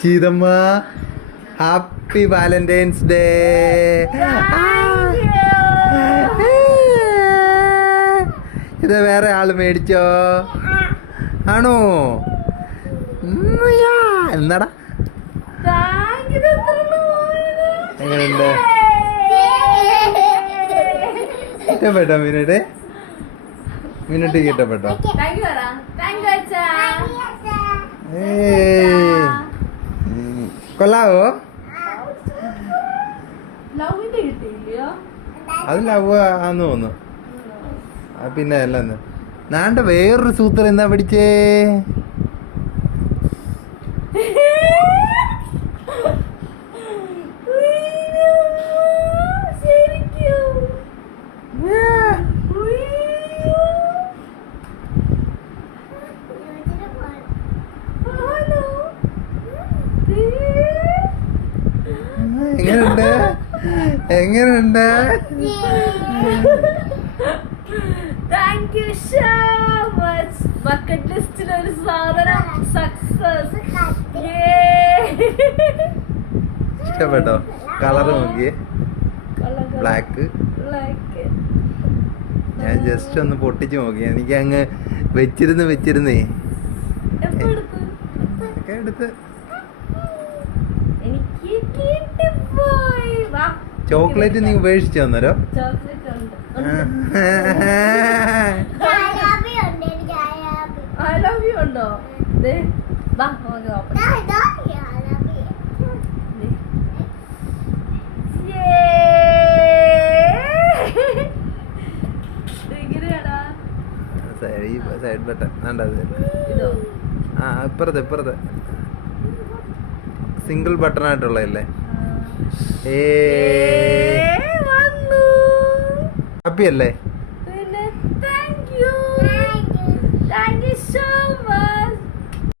ശീതമ്മ happy Valentine's day. ഇത് വേറെ ആള് മേടിച്ചോ? ആണോ? എന്നാടാ എങ്ങനെയുണ്ട്? ഇഷ്ടപ്പെട്ടോ മിനിറ്റ്? മിനിറ്റ് ഇഷ്ടപ്പെട്ടോ? കൊള്ളാവോ? അത് ലവ് ആന്ന് തോന്നുന്നു. പിന്നെ അല്ലെന്ന് നാണ്ട വേറൊരു സൂത്രം എന്താ പഠിച്ചേ? എങ്ങനെയുണ്ട്? എങ്ങനെയുണ്ട്? Thank you so much. Bucket ലിസ്റ്റിൽ ഒരു സാധനം സക്സസ്. ഇഷ്ടപ്പെട്ടോ? കളർ നോക്കിയേ, ബ്ലാക്ക്. ഞാൻ ജസ്റ്റ് ഒന്ന് പൊട്ടിച്ച് നോക്കി. എനിക്ക് അങ്ങ് വെച്ചിരുന്നേ എടുത്ത് ചോക്ലേറ്റ് നീ ഉപേക്ഷിച്ചു തന്നോ? സൈഡ് ബട്ടൺ ഇപ്പുറത്തെ സിംഗിൾ ബട്ടൺ ആയിട്ടുള്ളതല്ലേ? ഹാപ്പി അല്ലേ?